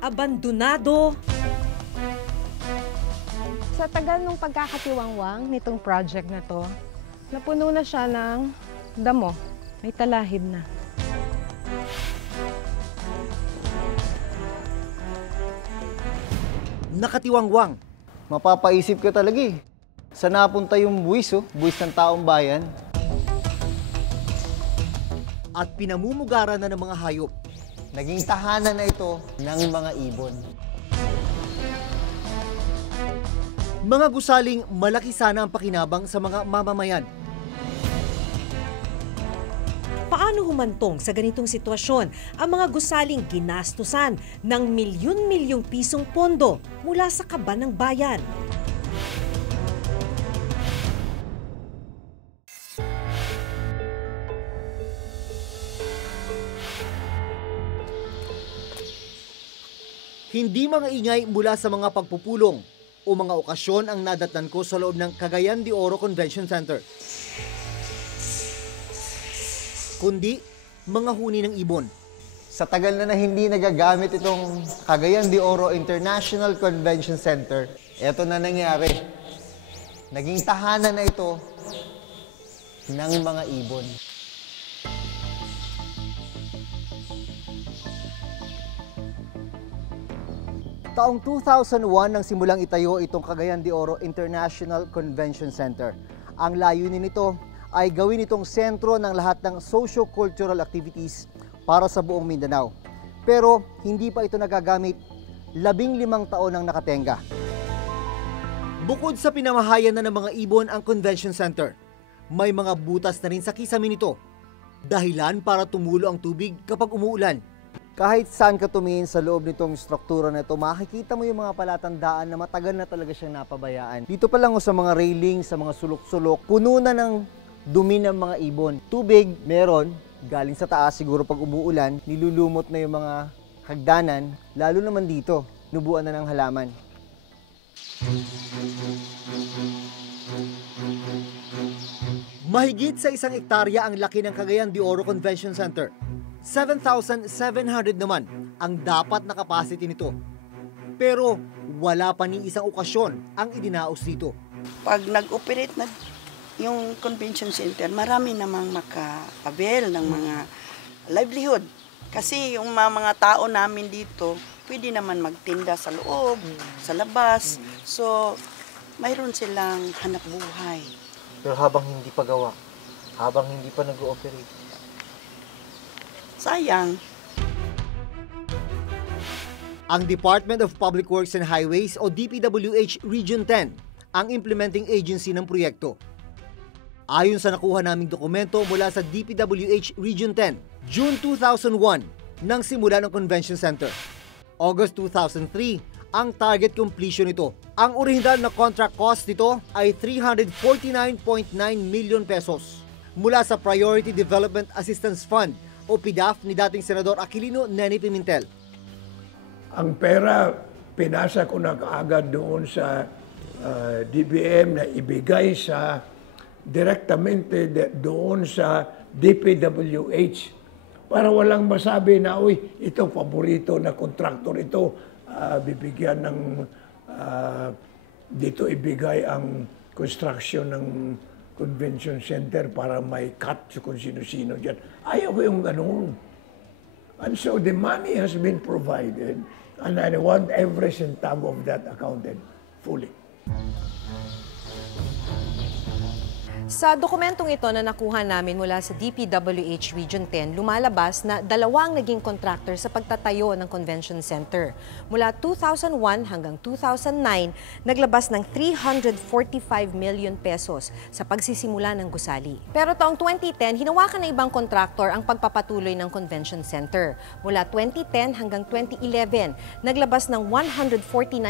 Abandonado. Sa tagal ng pagkakatiwangwang nitong project na to, napuno na siya ng damo. May talahib na. Nakatiwangwang. Mapapaisip ka talaga eh. Saan napunta yung buwis, buwis ng taong bayan? At pinamumugaran na ng mga hayop. Naging tahanan na ito ng mga ibon. Mga gusaling malaki sana ang pakinabang sa mga mamamayan. Paano humantong sa ganitong sitwasyon ang mga gusaling ginastusan ng milyon-milyong pisong pondo mula sa kaban ng bayan? Hindi mga ingay mula sa mga pagpupulong o mga okasyon ang nadatnan ko sa loob ng Cagayan de Oro Convention Center. Kundi mga huni ng ibon. Sa tagal na hindi nagagamit itong Cagayan de Oro International Convention Center, eto na nangyari. Naging tahanan na ito ng mga ibon. Taong 2001 nang simulang itayo itong Cagayan de Oro International Convention Center. Ang layunin nito ay gawin itong sentro ng lahat ng socio-cultural activities para sa buong Mindanao. Pero hindi pa ito nagagamit, 15 taon ang nakatenga. Bukod sa pinamahayan na ng mga ibon ang convention center, may mga butas na rin sa kisame nito. Dahilan para tumulo ang tubig kapag umuulan. Kahit saan ka tumingin sa loob nitong struktura na ito, makikita mo yung mga palatandaan na matagal na talaga siyang napabayaan. Dito pa lang sa mga railing, sa mga sulok-sulok, puno na ng dumi ng mga ibon. Tubig, meron, galing sa taas, siguro pag umuulan, nilulumot na yung mga hagdanan, lalo naman dito, nubuan na ng halaman. Mahigit sa 1 hektarya ang laki ng Cagayan de Oro Convention Center. 7,700 naman ang dapat na capacity nito. Pero wala pa ni isang okasyon ang idinaos dito. Pag nag-operate na yung convention center, marami namang maka-avail ng mga livelihood. Kasi yung mga tao namin dito, pwede naman magtinda sa loob, sa labas. So, mayroon silang hanap buhay. Pero habang hindi pa gawa, habang hindi pa nag-ooperate, sayang. Ang Department of Public Works and Highways o DPWH Region 10 ang implementing agency ng proyekto. Ayon sa nakuha naming dokumento mula sa DPWH Region 10, June 2001 nang simula ng Convention Center. August 2003 ang target completion nito. Ang orihinal na contract cost nito ay 349.9 million pesos mula sa Priority Development Assistance Fund o PDAF ni dating Senador Aquilino Neni Pimentel. Ang pera, pinasa ko na kaagad doon sa DBM na ibigay sa direktamente doon sa DPWH para walang masabi na, uy, ito paborito na kontraktor ito, bibigyan ng, dito ibigay ang construction ng convention center para may cut kung sino-sino dyan. Ayaw ko yung ganun. And so the money has been provided and I want every centavo of that accounted fully. Sa dokumentong ito na nakuha namin mula sa DPWH Region 10, lumalabas na 2 ang naging contractor sa pagtatayo ng Convention Center. Mula 2001 hanggang 2009, naglabas ng 345 million pesos sa pagsisimula ng gusali. Pero taong 2010, hinawakan ng ibang contractor ang pagpapatuloy ng Convention Center. Mula 2010 hanggang 2011, naglabas ng 149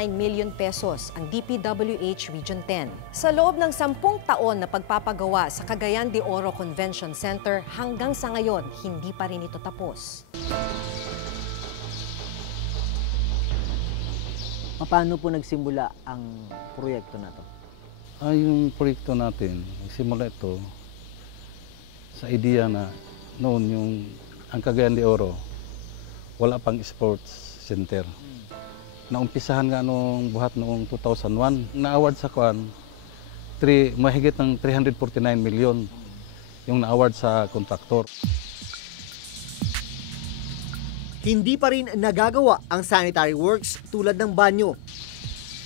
million pesos ang DPWH Region 10. Sa loob ng 10 taon na pagpapagawa sa Cagayan de Oro Convention Center, hanggang sa ngayon, hindi pa rin ito tapos. Paano po nagsimula ang proyekto na to? Yung proyekto natin, simula ito sa idea na noon ang Cagayan de Oro, wala pang sports center. Naumpisahan nga nung buhat noong 2001. Na-award sa kuan, mahigit ng 349 million yung na-award sa kontraktor. Hindi pa rin nagagawa ang sanitary works tulad ng banyo,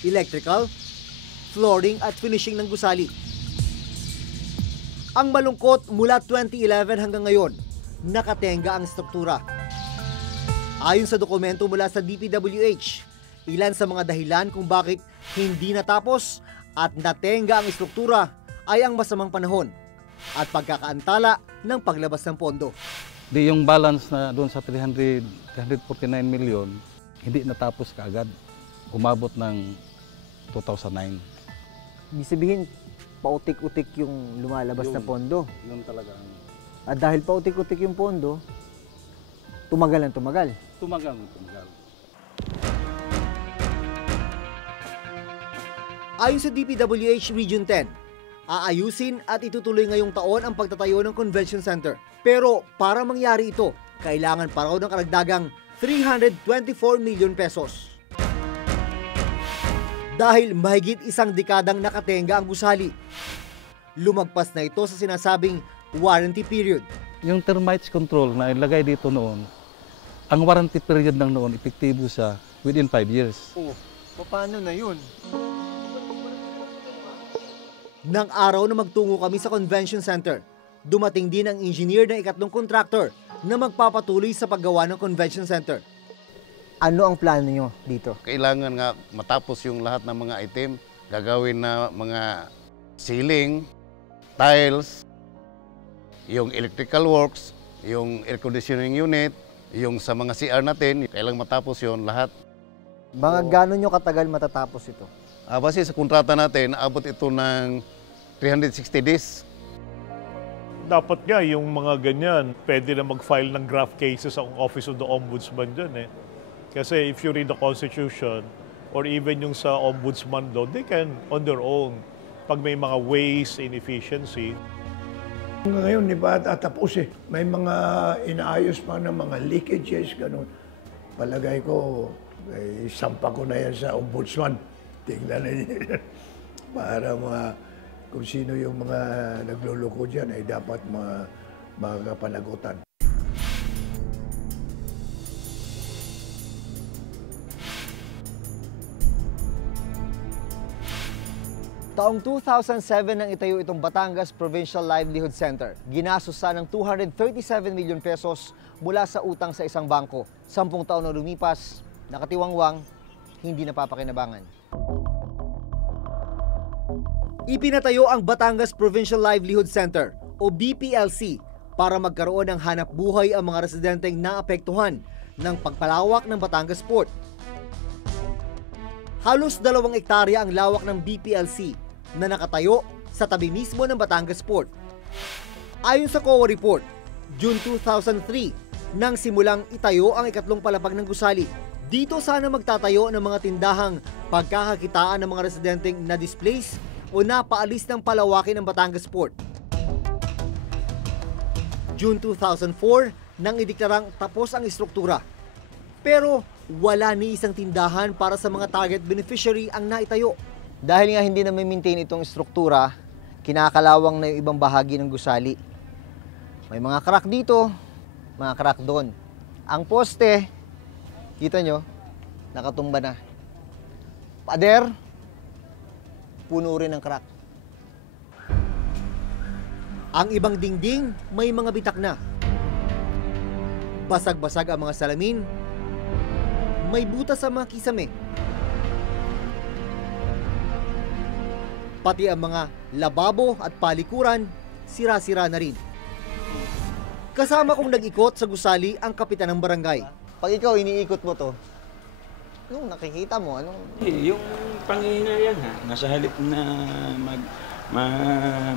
electrical, flooring at finishing ng gusali. Ang malungkot, mula 2011 hanggang ngayon, nakatenga ang struktura. Ayon sa dokumento mula sa DPWH, ilan sa mga dahilan kung bakit hindi natapos at natenga ang struktura ay ang masamang panahon at pagkakaantala ng paglabas ng pondo. Di yung balance na doon sa 349 million, hindi natapos kaagad. Umabot ng 2009. Ibig sabihin, pautik-utik yung lumalabas na pondo. Yun talaga. At dahil pautik-utik yung pondo, tumagal ang tumagal. Tumagal. Ayon sa DPWH Region 10, aayusin at itutuloy ngayong taon ang pagtatayo ng convention center. Pero para mangyari ito, kailangan pa raw ng karagdagang 324 million pesos. Dahil mahigit isang dekadang nakatenga ang gusali, lumagpas na ito sa sinasabing warranty period. Yung termites control na ilagay dito noon, ang warranty period ng noon, epektibo sa within 5 years. Oh, paano na yun? Nang araw na magtungo kami sa convention center, dumating din ang engineer ng ikatlong contractor na magpapatuloy sa paggawa ng convention center. Ano ang plano nyo dito? Kailangan nga matapos yung lahat ng mga item, gagawin na mga ceiling, tiles, yung electrical works, yung air conditioning unit, yung sa mga CR natin, kailangan matapos yon lahat. Mga gano'n nyo katagal matatapos ito? Base sa kontrata natin, abot ito ng 360 days. Dapat nga yung mga ganyan, pwede na mag-file ng draft cases ang Office of the Ombudsman dyan eh. Kasi if you read the Constitution, or even yung sa Ombudsman law, they can on their own, pag may mga waste, inefficiency. Ngayon, di ba tatapos eh. May mga inaayos pa ng mga leakages, gano'n. Palagay ko, sampa ko na yan sa Ombudsman. Tingnan na yan. Para kung sino yung mga nagluloko dyan, ay dapat makapanagutan. Taong 2007 nang itayo itong Batangas Provincial Livelihood Center. Ginasusan ng 237 million pesos mula sa utang sa isang bangko. 10 taon na lumipas, nakatiwangwang, hindi napapakinabangan. Ipinatayo ang Batangas Provincial Livelihood Center o BPLC para magkaroon ng hanap buhay ang mga residenteng naapektuhan ng pagpalawak ng Batangas Port. Halos 2 hektarya ang lawak ng BPLC na nakatayo sa tabi mismo ng Batangas Port. Ayon sa COA report, June 2003 nang simulang itayo ang ikatlong palapag ng gusali. Dito sana magtatayo ng mga tindahang pagkakakitaan ng mga residenteng na-displace o napaalis ng palawakin ng Batangas Port. June 2004 nang ideklarang tapos ang istruktura. Pero wala ni isang tindahan para sa mga target beneficiary ang naitayo. Dahil nga hindi na maintain itong istruktura, kinakalawang na yung ibang bahagi ng gusali. May mga crack dito, mga crack doon. Ang poste, kita nyo, nakatumba na. Pader, puno rin ng crack. Ang ibang dingding, may mga bitak na. Basag-basag ang mga salamin, may butas sa mga kisame. Pati ang mga lababo at palikuran, sira-sira na rin. Kasama kong nag-ikot sa gusali ang kapitan ng barangay. Pag ikaw iniikot mo to, anong nakikita mo? Yung panghihinayang nasa halip na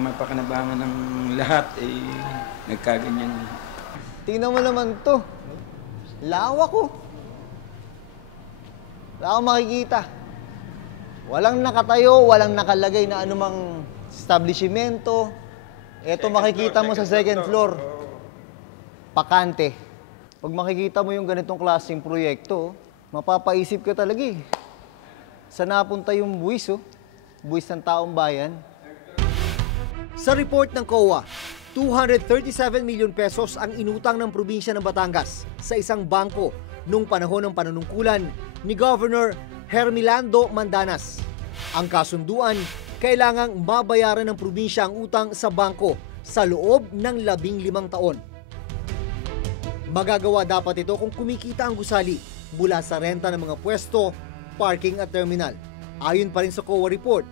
mapakinabangan ng lahat, nagkaganyan. Tingnan mo naman to. Lawak ko. Wala akong makikita. Walang nakatayo, walang nakalagay na anumang establishmento. Ito makikita mo sa second floor. Pakante. Pag makikita mo yung ganitong klaseng proyekto, mapapaisip ka talaga eh. Saan napunta yung buwis, oh? Buwis ng taong bayan. Sa report ng COA, 237 milyon pesos ang inutang ng probinsya ng Batangas sa isang bangko noong panahon ng panunungkulan ni Governor Hermelando Mandanas. Ang kasunduan, kailangang mabayaran ng probinsya ang utang sa bangko sa loob ng 15 taon. Magagawa dapat ito kung kumikita ang gusali mula sa renta ng mga pwesto, parking at terminal. Ayon pa rin sa COA report,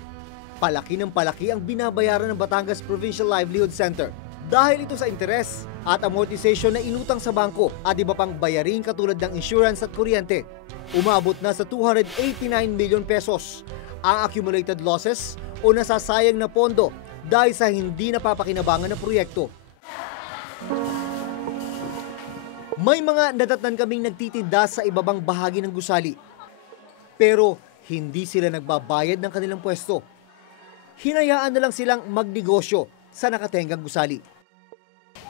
palaki ng palaki ang binabayaran ng Batangas Provincial Livelihood Center dahil ito sa interes at amortization na inutang sa bangko at iba pang bayarin katulad ng insurance at kuryente. Umabot na sa 289 milyon pesos ang accumulated losses o nasasayang na pondo dahil sa hindi napapakinabangan ng proyekto. May mga nadatnan kaming nagtitinda sa ibabang bahagi ng gusali, pero hindi sila nagbabayad ng kanilang pwesto. Hinayaan na lang silang magnegosyo sa nakatenggang gusali.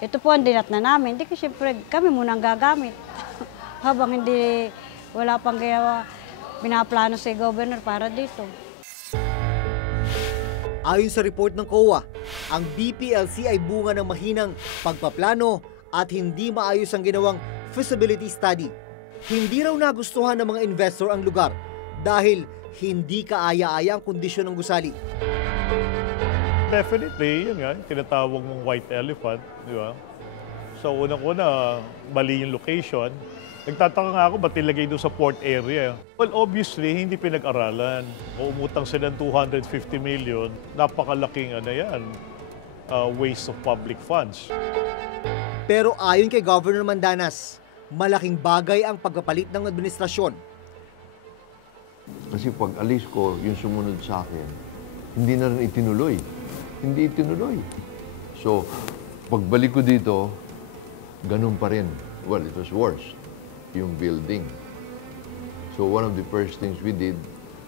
Ito po ang dinatnan namin. Hindi ko siyempre kami muna ang gagamit. Habang hindi wala pang ginawa, pinaplano si Governor para dito. Ayon sa report ng COA, ang BPLC ay bunga ng mahinang pagpaplano at hindi maayos ang ginawang feasibility study. Hindi raw nagustuhan ng mga investor ang lugar dahil hindi kaaya-aya ang kondisyon ng gusali. Definitely, yun nga, tinatawag mong white elephant, di ba? So, unang-una, mali yung location. Nagtataka nga ako, ba't nilagay doon sa port area? Well, obviously, hindi pinag-aralan. Umutang sila ng 250 million, napakalaking waste of public funds. Pero ayon kay Governor Mandanas, malaking bagay ang pagpapalit ng administrasyon. Kasi pag alis ko, yung sumunod sa akin, hindi na rin itinuloy. Hindi itinuloy. So, pagbalik ko dito, ganun pa rin. Well, it was worse, yung building. So, one of the first things we did,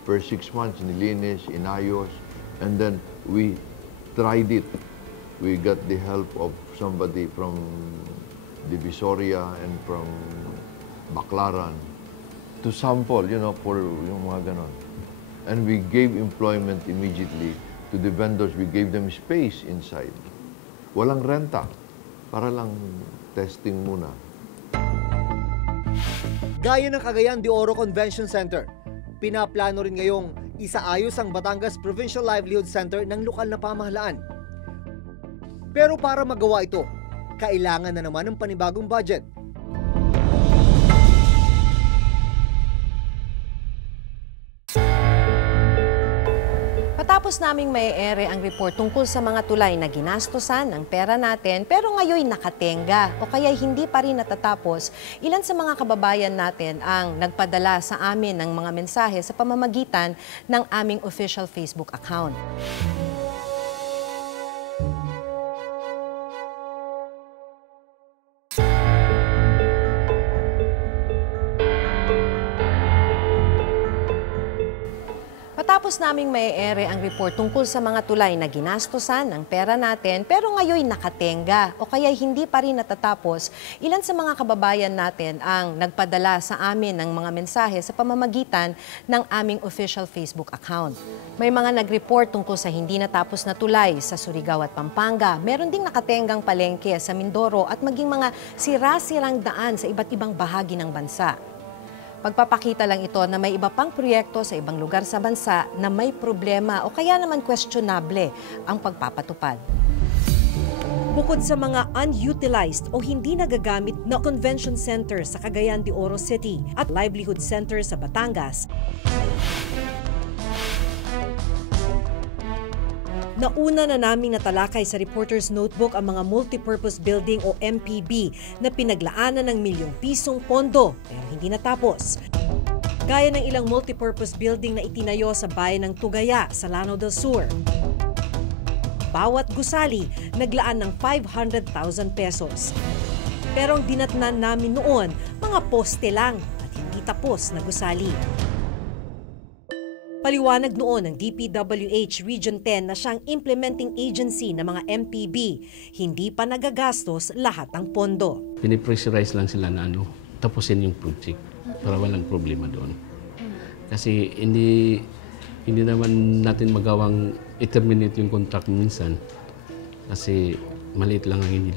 first 6 months, nilinis, inayos, and then we tried it. We got the help of somebody from Divisoria and from Baclaran to sample, for yung mga ganon. And we gave employment immediately to the vendors. We gave them space inside. Walang renta. Para lang testing muna. Gaya ng Cagayan de Oro Convention Center, pinaplano rin ngayong isaayos ang Batangas Provincial Livelihood Center ng lokal na pamahalaan. Pero para magawa ito, kailangan na naman ng panibagong budget. Matapos naming may ere ang report tungkol sa mga tulay na ginastosan ng pera natin pero ngayon nakatenga o kaya hindi pa rin natatapos, ilan sa mga kababayan natin ang nagpadala sa amin ng mga mensahe sa pamamagitan ng aming official Facebook account. Matapos naming may ere ang report tungkol sa mga tulay na ginastosan ng pera natin pero ngayon nakatenga o kaya hindi pa rin natatapos, ilan sa mga kababayan natin ang nagpadala sa amin ng mga mensahe sa pamamagitan ng aming official Facebook account. May mga nag-report tungkol sa hindi natapos na tulay sa Surigao at Pampanga. Meron ding nakatenggang palengke sa Mindoro at maging mga sira-sirang daan sa iba't ibang bahagi ng bansa. Pagpapakita lang ito na may iba pang proyekto sa ibang lugar sa bansa na may problema o kaya naman questionable ang pagpapatupad. Bukod sa mga unutilized o hindi nagagamit na convention center sa Cagayan de Oro City at livelihood center sa Batangas, nauna na naming natalakay sa Reporter's Notebook ang mga multipurpose building o MPB na pinaglaanan ng milyong pisong pondo pero hindi natapos. Gaya ng ilang multipurpose building na itinayo sa bayan ng Tugaya sa Lanao del Sur. Bawat gusali naglaan ng 500,000 pesos. Pero ang dinatnan namin noon, mga poste lang at hindi tapos na gusali. Paliwanag noon ng DPWH Region 10 na siyang implementing agency ng mga MPB, hindi pa nagagastos lahat ng pondo. Pinipressurize lang sila na tapusin yung project para walang problema doon. Kasi hindi naman natin magawang i-terminate yung contract minsan kasi maliit lang ang hindi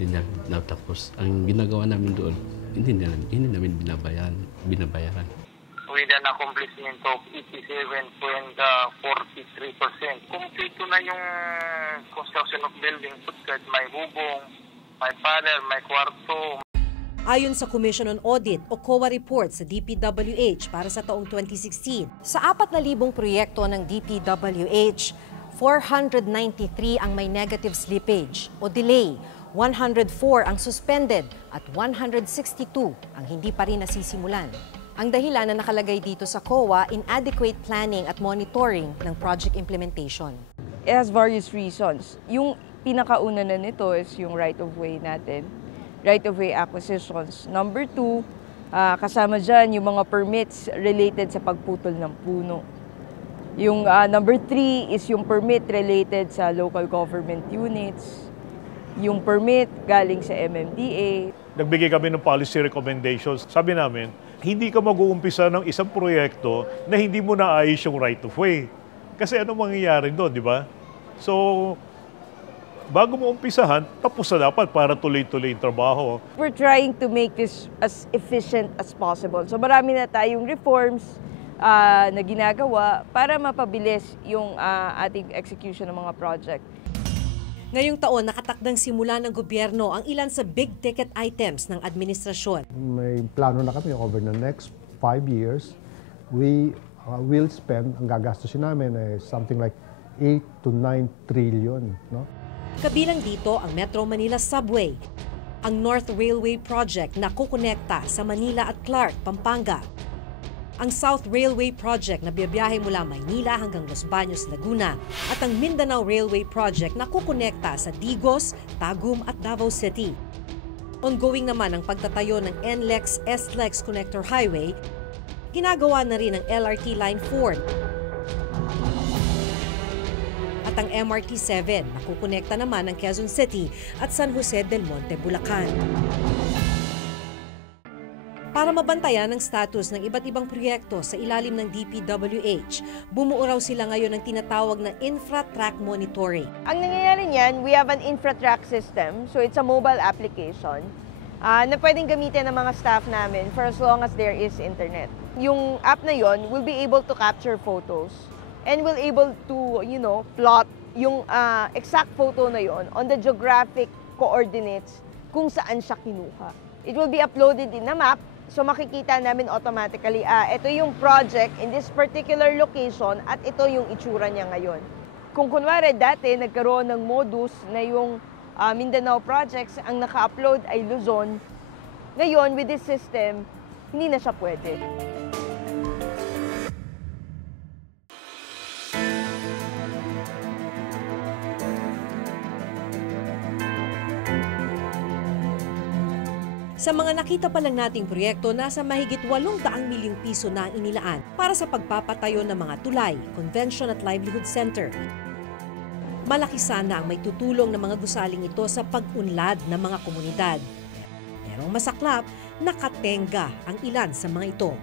natapos. Ang ginagawa namin doon, hindi namin binabayaran. With an accomplishment of 87.43%. Kompleto na yung construction of building. May bubong, may panel, may kwarto. Ayon sa Commission on Audit o COA report sa DPWH para sa taong 2016, sa 4,000 proyekto ng DPWH, 493 ang may negative slippage o delay, 104 ang suspended at 162 ang hindi pa rin nasisimulan. Ang dahilan na nakalagay dito sa COA, inadequate planning at monitoring ng project implementation. It has various reasons. Yung pinakauna na nito is yung right-of-way natin, right-of-way acquisitions. Number 2, kasama dyan yung mga permits related sa pagputol ng puno. Yung number 3 is yung permit related sa local government units. Yung permit galing sa MMDA. Nagbigay kami ng policy recommendations. Sabi namin, hindi ka mag-uumpisa ng isang proyekto na hindi mo naayos yung right-of-way. Kasi ano mangyayari doon, di ba? So, bago mo umpisahan, tapos na dapat para tuloy-tuloy yung trabaho. We're trying to make this as efficient as possible. So marami na tayong reforms na ginagawa para mapabilis yung ating execution ng mga project. Ngayong taon, nakatakdang simula ng gobyerno ang ilan sa big-ticket items ng administrasyon. May plano na kami over the next 5 years. We will spend, ang gagastusin namin ay something like 8 to 9 trillion. No? Kabilang dito ang Metro Manila Subway, ang North Railway Project na kukonekta sa Manila at Clark, Pampanga, ang South Railway Project na biyabiyahe mula Maynila hanggang Los Baños, Laguna, at ang Mindanao Railway Project na kukonekta sa Digos, Tagum at Davao City. Ongoing naman ang pagtatayo ng NLEX SLEX Connector Highway, ginagawa na rin ang LRT Line 4 at ang MRT-7 na kukonekta naman ng Quezon City at San Jose del Monte, Bulacan. Para mabantayan ang status ng iba't ibang proyekto sa ilalim ng DPWH, bumuo raw sila ngayon ng tinatawag na infra-track monitoring. Ang nangyayari niyan, we have an infra-track system. So it's a mobile application na pwedeng gamitin ng mga staff namin for as long as there is internet. Yung app na yon will be able to capture photos and will able to, plot yung exact photo na yon on the geographic coordinates kung saan siya kinuha. It will be uploaded in a map. So makikita namin automatically, ito yung project in this particular location at ito yung itsura niya ngayon. Kung kunwari dati nagkaroon ng modus na yung Mindanao projects, ang naka-upload ay Luzon, ngayon with this system, hindi na siya pwede. Sa mga nakita pa lang nating proyekto, nasa mahigit 800 milyong piso na ang inilaan para sa pagpapatayo ng mga tulay, convention at livelihood center. Malaki sana ang may tutulong ng mga gusaling ito sa pag-unlad ng mga komunidad. Pero ang masaklap, nakatenga ang ilan sa mga ito.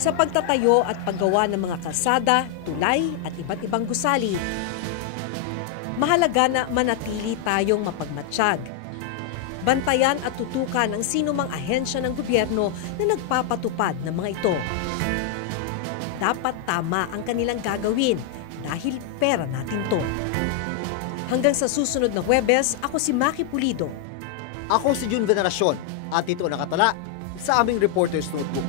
Sa pagtatayo at paggawa ng mga kalsada, tulay at iba't ibang gusali, mahalaga na manatili tayong mapagmatsyag. Bantayan at tutukan ang sinumang ahensya ng gobyerno na nagpapatupad ng mga ito. Dapat tama ang kanilang gagawin dahil pera natin to. Hanggang sa susunod na Huwebes, ako si Maki Pulido. Ako si Jun Veneracion at ito nakatala sa aming Reporter's Notebook.